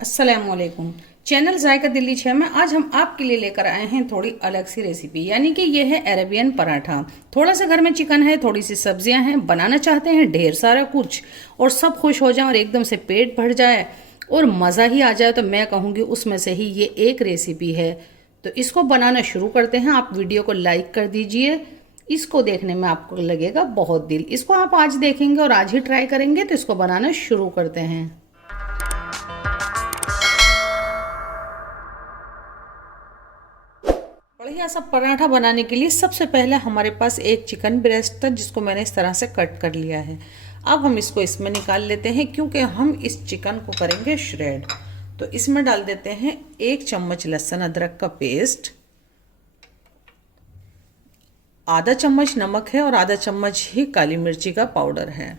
अस्सलामुअलैकुम। चैनल जायका दिल्ली 6 में आज हम आपके लिए लेकर आए हैं थोड़ी अलग सी रेसिपी, यानी कि ये है अरेबियन पराठा। थोड़ा सा घर में चिकन है, थोड़ी सी सब्जियां हैं, बनाना चाहते हैं ढेर सारा कुछ और सब खुश हो जाए और एकदम से पेट भर जाए और मज़ा ही आ जाए, तो मैं कहूँगी उसमें से ही ये एक रेसिपी है। तो इसको बनाना शुरू करते हैं। आप वीडियो को लाइक कर दीजिए। इसको देखने में आपको लगेगा बहुत दिल। इसको आप आज देखेंगे और आज ही ट्राई करेंगे, तो इसको बनाना शुरू करते हैं। बढ़िया सा पराठा बनाने के लिए सबसे पहले हमारे पास एक चिकन ब्रेस्ट था, जिसको मैंने इस तरह से कट कर लिया है। अब हम इसको इसमें निकाल लेते हैं, क्योंकि हम इस चिकन को करेंगे श्रेड। तो इसमें डाल देते हैं 1 चम्मच लहसुन अदरक का पेस्ट, आधा चम्मच नमक है और आधा चम्मच ही काली मिर्ची का पाउडर है।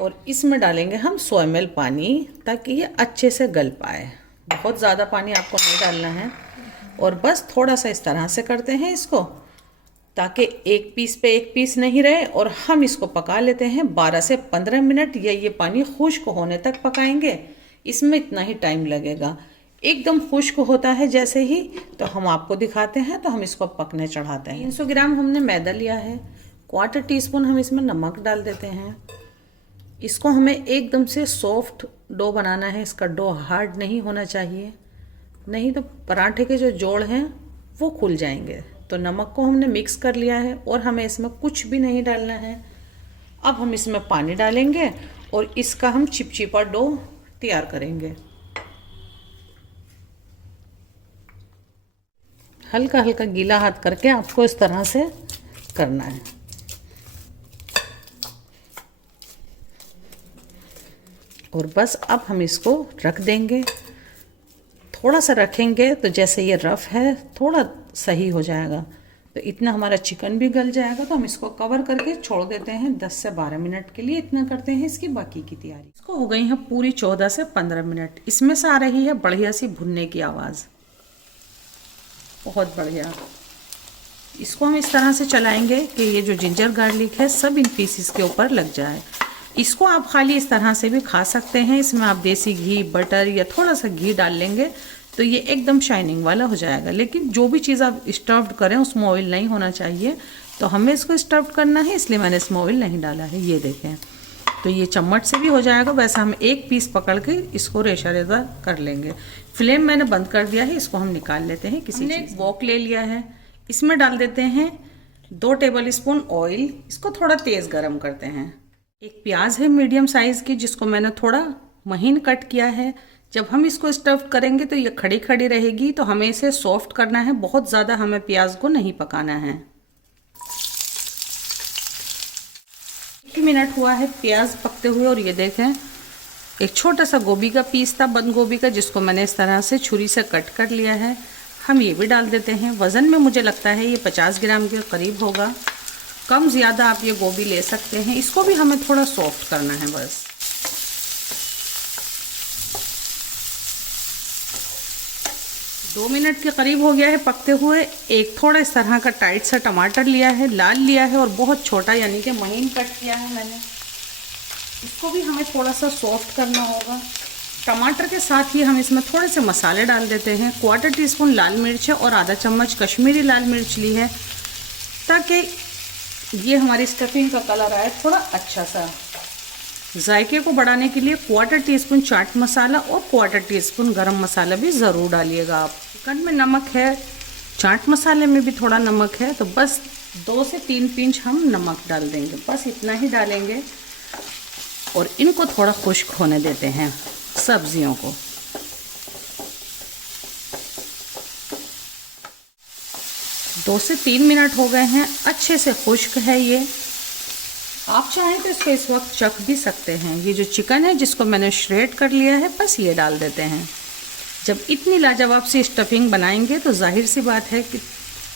और इसमें डालेंगे हम 100 ml पानी, ताकि ये अच्छे से गल पाए। बहुत ज़्यादा पानी आपको नहीं डालना है और बस थोड़ा सा इस तरह से करते हैं इसको, ताकि एक पीस पे एक पीस नहीं रहे। और हम इसको पका लेते हैं 12 से 15 मिनट, या ये पानी खुश्क होने तक पकाएंगे। इसमें इतना ही टाइम लगेगा। एकदम खुश्क होता है जैसे ही, तो हम आपको दिखाते हैं। तो हम इसको पकने चढ़ाते हैं। 300 ग्राम हमने मैदा लिया है, 1/4 टीस्पून हम इसमें नमक डाल देते हैं। इसको हमें एकदम से सॉफ्ट डो बनाना है। इसका डो हार्ड नहीं होना चाहिए, नहीं तो पराठे के जो जोड़ हैं वो खुल जाएंगे। तो नमक को हमने मिक्स कर लिया है और हमें इसमें कुछ भी नहीं डालना है। अब हम इसमें पानी डालेंगे और इसका हम चिपचिपा डो तैयार करेंगे। हल्का हल्का गीला हाथ करके आपको इस तरह से करना है। और बस अब हम इसको रख देंगे। थोड़ा सा रखेंगे तो जैसे ये रफ़ है थोड़ा सही हो जाएगा, तो इतना हमारा चिकन भी गल जाएगा। तो हम इसको कवर करके छोड़ देते हैं 10 से 12 मिनट के लिए। इतना करते हैं इसकी बाकी की तैयारी। इसको हो गई है पूरी 14 से 15 मिनट। इसमें से आ रही है बढ़िया सी भुनने की आवाज़, बहुत बढ़िया। इसको हम इस तरह से चलाएंगे कि ये जो जिंजर गार्लिक है सब इन पीसीस के ऊपर लग जाए। इसको आप खाली इस तरह से भी खा सकते हैं। इसमें आप देसी घी, बटर या थोड़ा सा घी डाल लेंगे तो ये एकदम शाइनिंग वाला हो जाएगा। लेकिन जो भी चीज़ आप स्टफ्ड करें उसमें ऑयल नहीं होना चाहिए। तो हमें इसको स्टफ्ड करना है, इसलिए मैंने इसमें ऑयल नहीं डाला है। ये देखें, तो ये चम्मच से भी हो जाएगा। वैसा हम एक पीस पकड़ के इसको रेशा रेजा कर लेंगे। फ्लेम मैंने बंद कर दिया है। इसको हम निकाल लेते हैं। हमने एक वॉक ले लिया है, इसमें डाल देते हैं 2 टेबल स्पून ऑयल। इसको थोड़ा तेज़ गर्म करते हैं। एक प्याज है मीडियम साइज़ की, जिसको मैंने थोड़ा महीन कट किया है। जब हम इसको स्टफ करेंगे तो ये खड़ी खड़ी रहेगी, तो हमें इसे सॉफ्ट करना है। बहुत ज़्यादा हमें प्याज को नहीं पकाना है। 1 मिनट हुआ है प्याज पकते हुए। और ये देखें, एक छोटा सा गोभी का पीस था, बंद गोभी का, जिसको मैंने इस तरह से छुरी से कट कर लिया है। हम ये भी डाल देते हैं। वज़न में मुझे लगता है ये 50 ग्राम के करीब होगा। कम ज़्यादा आप ये गोभी ले सकते हैं। इसको भी हमें थोड़ा सॉफ्ट करना है बस। दो मिनट के करीब हो गया है पकते हुए। एक थोड़ा इस तरह का टाइट सा टमाटर लिया है, लाल लिया है और बहुत छोटा, यानी कि महीन कट किया है मैंने। इसको भी हमें थोड़ा सा सॉफ्ट करना होगा। टमाटर के साथ ही हम इसमें थोड़े से मसाले डाल देते हैं। 1/4 टीस्पून लाल मिर्च है और आधा चम्मच कश्मीरी लाल मिर्च ली है, ताकि ये हमारी स्टफिंग का कलर आए थोड़ा अच्छा सा। जायके को बढ़ाने के लिए 1/4 टीस्पून चाट मसाला और 1/4 टीस्पून गरम मसाला भी ज़रूर डालिएगा आप। चिकन में नमक है, चाट मसाले में भी थोड़ा नमक है, तो बस 2 से 3 पिंच हम नमक डाल देंगे। बस इतना ही डालेंगे और इनको थोड़ा खुश्क होने देते हैं सब्जियों को। दो से 3 मिनट हो गए हैं, अच्छे से खुश्क है ये। आप चाहें तो इसको इस वक्त चख भी सकते हैं। ये जो चिकन है जिसको मैंने श्रेड कर लिया है, बस ये डाल देते हैं। जब इतनी लाजवाब सी स्टफिंग बनाएंगे तो जाहिर सी बात है कि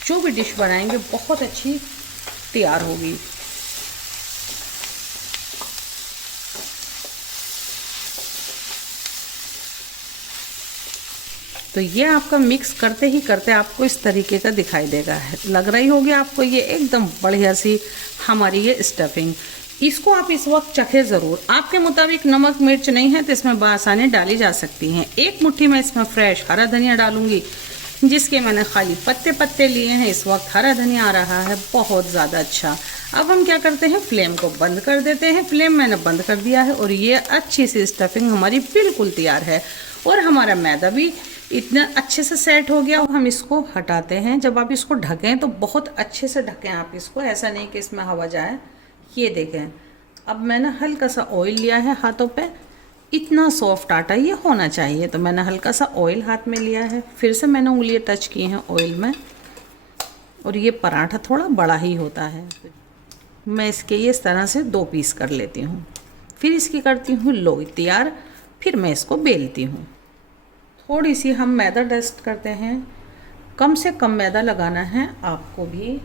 जो भी डिश बनाएंगे बहुत अच्छी तैयार होगी। तो ये आपका मिक्स करते ही करते आपको इस तरीके का दिखाई देगा। लग रही होगी आपको ये एकदम बढ़िया सी हमारी ये स्टफिंग। इसको आप इस वक्त चखें ज़रूर। आपके मुताबिक नमक मिर्च नहीं है तो इसमें बासाने डाली जा सकती हैं। एक मुट्ठी मैं इसमें फ्रेश हरा धनिया डालूंगी, जिसके मैंने खाली पत्ते पत्ते लिए हैं। इस वक्त हरा धनिया आ रहा है बहुत ज़्यादा अच्छा। अब हम क्या करते हैं, फ्लेम को बंद कर देते हैं। फ्लेम मैंने बंद कर दिया है और ये अच्छी सी स्टफिंग हमारी बिल्कुल तैयार है और हमारा मैदा भी इतना अच्छे से सेट हो गया। हम इसको हटाते हैं। जब आप इसको ढकें तो बहुत अच्छे से ढकें आप इसको, ऐसा नहीं कि इसमें हवा जाए। ये देखें, अब मैंने हल्का सा ऑयल लिया है हाथों पे। इतना सॉफ्ट आटा ये होना चाहिए, तो मैंने हल्का सा ऑयल हाथ में लिया है। फिर से मैंने उंगलियां टच की हैं ऑयल में। और ये पराठा थोड़ा बड़ा ही होता है। मैं इसके इस तरह से 2 पीस कर लेती हूँ। फिर इसकी करती हूँ लोई तैयार। फिर मैं इसको बेलती हूँ। थोड़ी सी हम मैदा डस्ट करते हैं, कम से कम मैदा लगाना है आपको भी।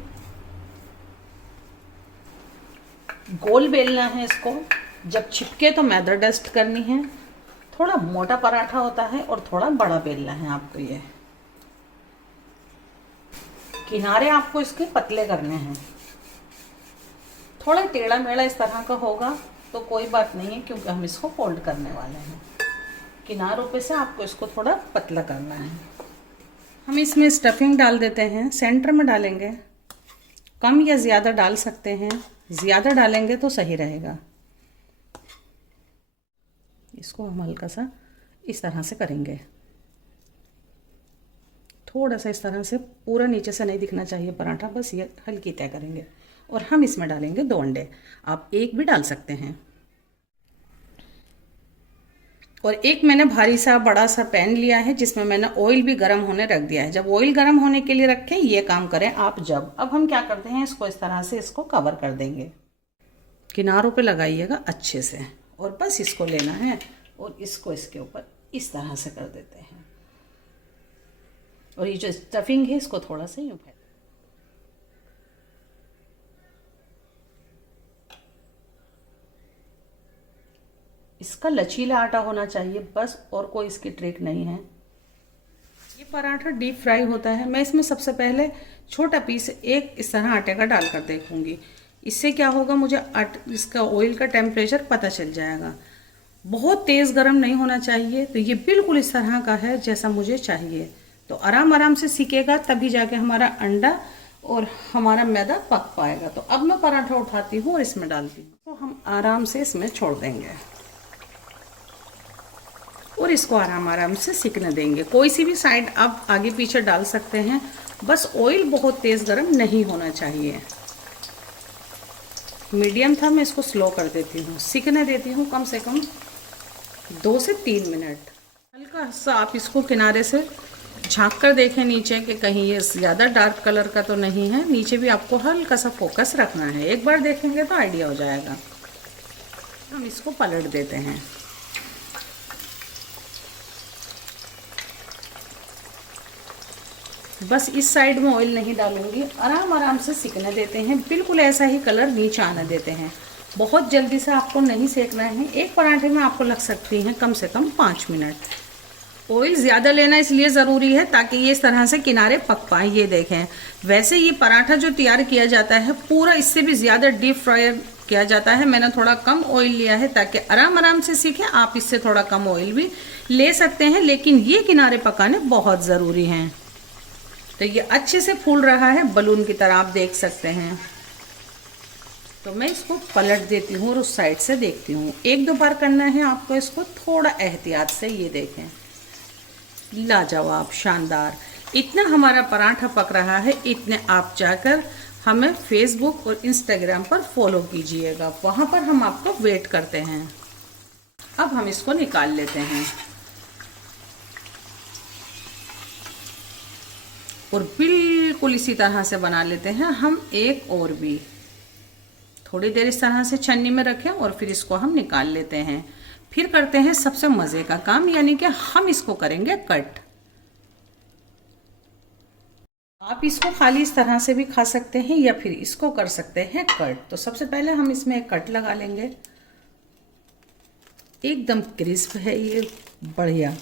गोल बेलना है इसको, जब छिपके तो मैदा डस्ट करनी है। थोड़ा मोटा पराठा होता है और थोड़ा बड़ा बेलना है आपको। ये किनारे आपको इसके पतले करने हैं। थोड़ा टेढ़ा मेढ़ा इस तरह का होगा तो कोई बात नहीं है, क्योंकि हम इसको फोल्ड करने वाले हैं। किनारों पे से आपको इसको थोड़ा पतला करना है। हम इसमें स्टफिंग डाल देते हैं। सेंटर में डालेंगे, कम या ज़्यादा डाल सकते हैं। ज़्यादा डालेंगे तो सही रहेगा। इसको हम हल्का सा इस तरह से करेंगे, थोड़ा सा इस तरह से। पूरा नीचे से नहीं दिखना चाहिए पराठा, बस ये हल्की तय करेंगे। और हम इसमें डालेंगे 2 अंडे, आप एक भी डाल सकते हैं। और एक मैंने भारी सा बड़ा सा पैन लिया है, जिसमें मैंने ऑयल भी गर्म होने रख दिया है। जब ऑयल गर्म होने के लिए रखें, ये काम करें आप जब। अब हम क्या करते हैं, इसको इस तरह से इसको कवर कर देंगे। किनारों पे लगाइएगा अच्छे से, और बस इसको लेना है और इसको इसके ऊपर इस तरह से कर देते हैं। और ये जो स्टफिंग है इसको थोड़ा सा यूं फैला। इसका लचीला आटा होना चाहिए बस, और कोई इसकी ट्रिक नहीं है। ये पराठा डीप फ्राई होता है। मैं इसमें सबसे पहले छोटा पीस एक इस तरह आटे का डालकर देखूंगी। इससे क्या होगा, मुझे इसका ऑयल का टेम्परेचर पता चल जाएगा। बहुत तेज़ गर्म नहीं होना चाहिए। तो ये बिल्कुल इस तरह का है जैसा मुझे चाहिए। तो आराम आराम से सीखेगा, तभी जाके हमारा अंडा और हमारा मैदा पक पाएगा। तो अब मैं पराठा उठाती हूँ और इसमें डालती हूँ। तो हम आराम से इसमें छोड़ देंगे और इसको आराम आराम से सिकने देंगे। कोई सी भी साइड आप आगे पीछे डाल सकते हैं, बस ऑयल बहुत तेज़ गर्म नहीं होना चाहिए। मीडियम था, मैं इसको स्लो कर देती हूँ। सिकने देती हूँ कम से कम 2 से 3 मिनट। हल्का सा आप इसको किनारे से झांक कर देखें नीचे कि कहीं ये ज़्यादा डार्क कलर का तो नहीं है। नीचे भी आपको हल्का सा फोकस रखना है। एक बार देखेंगे तो आइडिया हो जाएगा। हम इसको पलट देते हैं। बस इस साइड में ऑयल नहीं डालूंगी, आराम आराम से सिकने देते हैं। बिल्कुल ऐसा ही कलर नीचे आने देते हैं। बहुत जल्दी से आपको नहीं सेकना है। एक पराठे में आपको लग सकती हैं कम से कम 5 मिनट। ऑयल ज़्यादा लेना इसलिए ज़रूरी है ताकि ये इस तरह से किनारे पक पाएँ। ये देखें, वैसे ये पराठा जो तैयार किया जाता है पूरा इससे भी ज़्यादा डीप फ्राई किया जाता है। मैंने थोड़ा कम ऑयल लिया है ताकि आराम आराम से सीखें। आप इससे थोड़ा कम ऑयल भी ले सकते हैं, लेकिन ये किनारे पकाने बहुत ज़रूरी हैं। तो ये अच्छे से फूल रहा है, बलून की तरह आप देख सकते हैं। तो मैं इसको पलट देती हूँ और उस साइड से देखती हूँ। 1-2 बार करना है आपको इसको, थोड़ा एहतियात से। ये देखें, लाजवाब, शानदार। इतना हमारा पराठा पक रहा है। इतने आप जाकर हमें फेसबुक और इंस्टाग्राम पर फॉलो कीजिएगा, वहाँ पर हम आपको वेट करते हैं। अब हम इसको निकाल लेते हैं और बिल्कुल इसी तरह से बना लेते हैं हम एक और भी। थोड़ी देर इस तरह से छन्नी में रखें और फिर इसको हम निकाल लेते हैं। फिर करते हैं सबसे मज़े का काम, यानी कि हम इसको करेंगे कट। आप इसको खाली इस तरह से भी खा सकते हैं या फिर इसको कर सकते हैं कट। तो सबसे पहले हम इसमें एक कट लगा लेंगे। एकदम क्रिस्प है ये, बढ़िया।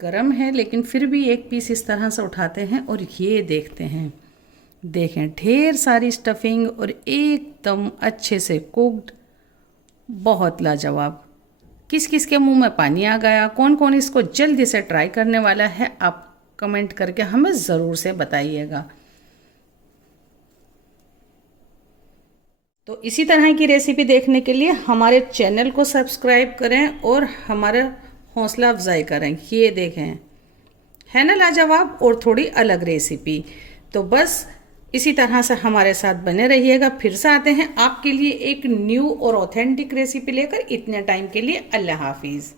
गरम है लेकिन फिर भी एक पीस इस तरह से उठाते हैं और ये देखते हैं, देखें ढेर सारी स्टफिंग और एकदम अच्छे से कुक्ड, बहुत लाजवाब। किस किस के मुंह में पानी आ गया, कौन कौन इसको जल्दी से ट्राई करने वाला है, आप कमेंट करके हमें ज़रूर से बताइएगा। तो इसी तरह की रेसिपी देखने के लिए हमारे चैनल को सब्सक्राइब करें और हमारा हौसला अफजाई करें। ये देखें, है ना लाजवाब और थोड़ी अलग रेसिपी। तो बस इसी तरह से हमारे साथ बने रहिएगा। फिर से आते हैं आपके लिए एक न्यू और ऑथेंटिक रेसिपी लेकर। इतने टाइम के लिए अल्लाह हाफिज़।